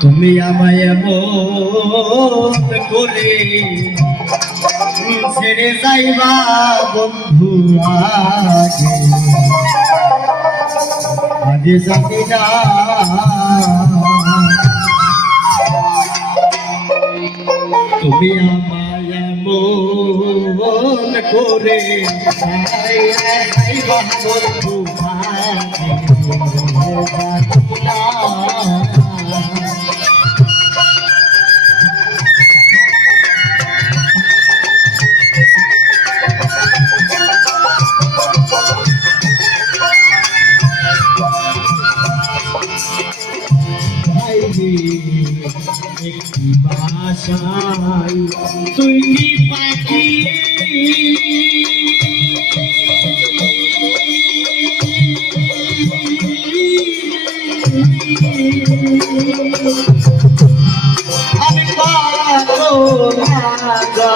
তুমি আমায় এমন করে ছেড়ে যাইবা বন্ধু আগে। আগে জানি না। তুমি আমায় এমন করে বন্ধু আগে। একটি বাসায় তুই কি পাখি? আমি পারো না গা।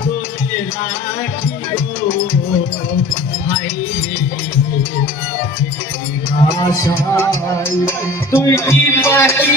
তোকে রাখিব আশায়। তুই কি পাখি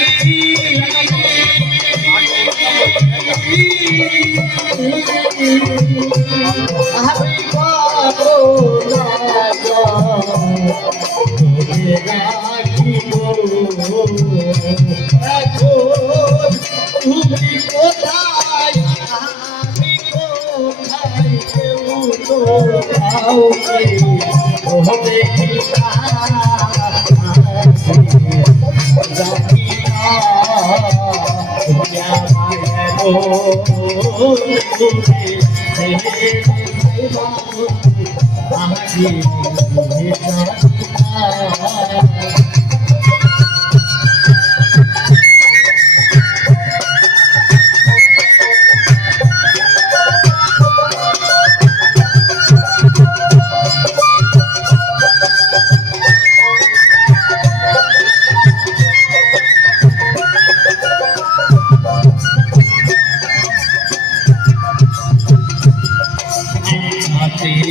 আমি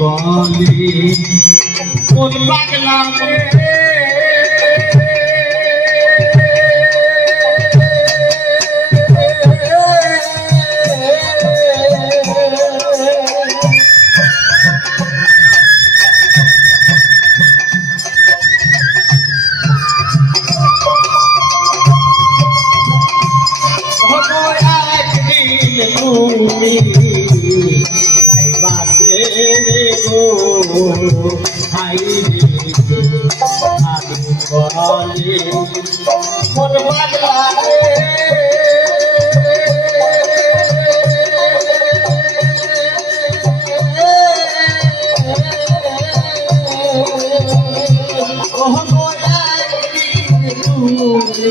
বলে কোন পাগলা তুমি বাসে গো হাই বলে মন পাগলা রে ওহ মোরা তুমি বাসে